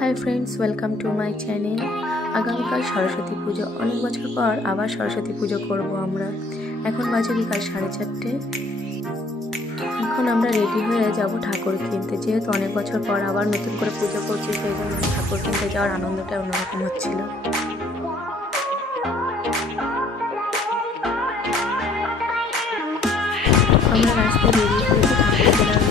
Hi friends, welcome to my channel. आगामीकाल सरस्वती पुजो, अनेक बछर पर आबार सरस्वती पुजो करब आमरा। एखन बाजे बिकाल 4:30। এখন আমরা রেডি হয়ে যাব ঠাকুর কিনতে, যেহেতু অনেক বছর পর আবার নতুন করে পুজো করছি, সেই জন্য ঠাকুর কিনতে যাওয়ার আনন্দটা অন্যরকম হচ্ছিল। আমরা রাস্তায় বেরিয়ে পড়েছি ঠাকুর কেনার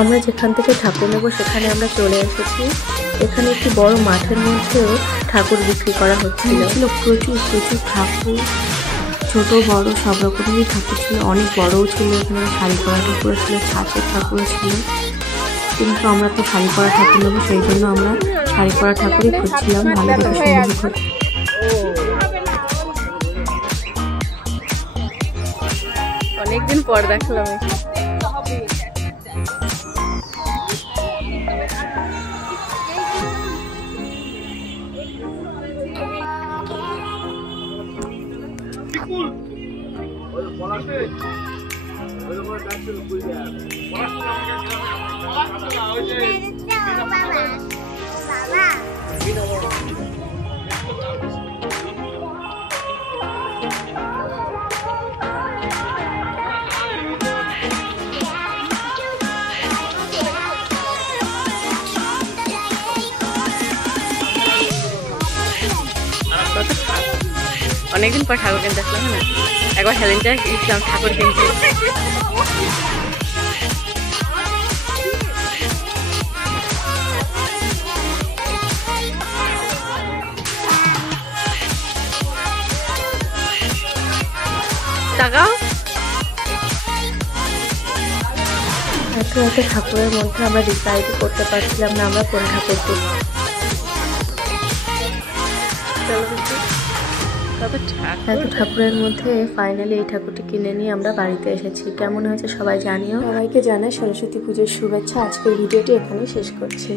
আমরা যেখান থেকে ঠাকুর নেব সেখানে আমরা চলে এসেছি। এখানে একটি বড় মাঠের মধ্যেও ঠাকুর বিক্রি করা হচ্ছিল। প্রচুর ঠাকুর, ছোট বড় সব রকমেরই ঠাকুর ছিল। অনেক বড়ও ছিল, এখানে শাড়ি পরা ঠাকুর ছিল, ছাঁচের ঠাকুর ছিল। কিন্তু আমরা তো শাড়ি পরা ঠাকুর নেবো, সেই জন্য আমরা শাড়ি পরা ঠাকুরই খুঁজছিলাম। ভালো দেখে সুন্দর অনেকদিন পর দেখলাম। অনেকদিন পর ঠাকুর কিনতে আসলাম না, একবার হেলেনটা গেছিলাম ঠাকুর কিনতে। এত ঠাকুরের মধ্যে আমরা ডিসাইড করতে পারছিলাম না আমরা কোন ঠাকুর দেখব। এত ঠাকুরের মধ্যে ফাইনালি এই ঠাকুরটি কিনে নিয়ে আমরা বাড়িতে এসেছি। কেমন হয়েছে সবাই জানিও। সবাইকে জানাই সরস্বতী পুজোর শুভেচ্ছা। আজকের ভিডিওটি এখানেই শেষ করছি।